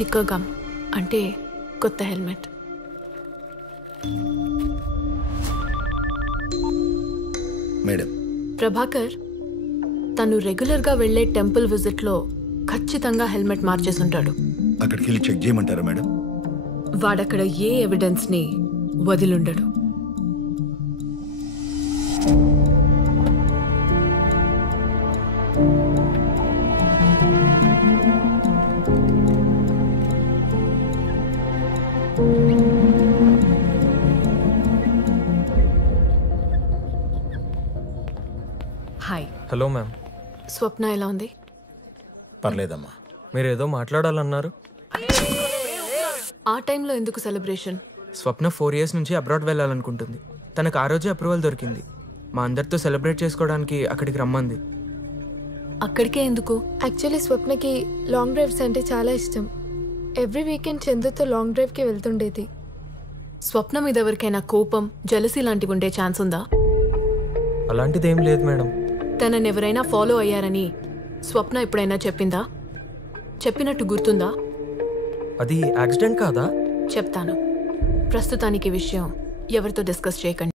Sticker gum అంటే కొత్త helmet. Madam, Prabhakar తను రెగ్యులర్గా వెళ్లే టెంపుల్ విజిట్లో ఖచ్చితంగా హెల్మెట్ మార్చేసుంటాడు. అక్కడికి వెళ్ళి చెక్ చేయమంటారా మేడం? వాడక్కడ ఏ ఎవిడెన్స్ని వదిలుండడు. హాయ్. Hello ma'am. స్వప్న ఎలా ఉంది? పర్లేదమ్మా. మీరేదో మాట్లాడాలన్నారు. ఆ టైంలో ఎందుకు సెలబ్రేషన్? స్వప్న 4 years నుంచి అబ్రాడ్ వెళ్ళాలనుకుంటుంది. తనకు ఆ రోజే అప్రూవల్ దొరికింది. మా అందరితో సెలబ్రేట్ చేసుకోవడానికి అక్కడికి రమ్మంది. అక్కడికే ఎందుకు? యాక్చువల్లీ స్వప్నకి లాంగ్ డ్రైవ్స్ అంటే చాలా ఇష్టం. ఎవ్రీ వీకెండ్ చందుతో లాంగ్ డ్రైవ్కి వెళ్తుండేది. స్వప్న మీద ఎవరికైనా కోపం, జెలసీ లాంటివి ఉండే ఛాన్స్ ఉందా? అలాంటిదేం లేదు మేడం. తనని ఎవరైనా ఫాలో అయ్యారని స్వప్న ఎప్పుడైనా చెప్పిందా? చెప్పినట్టు గుర్తుందా? అది యాక్సిడెంట్ కాదా? చెప్తాను. ప్రస్తుతానికి విషయం ఎవరితో డిస్కస్ చేయకండి.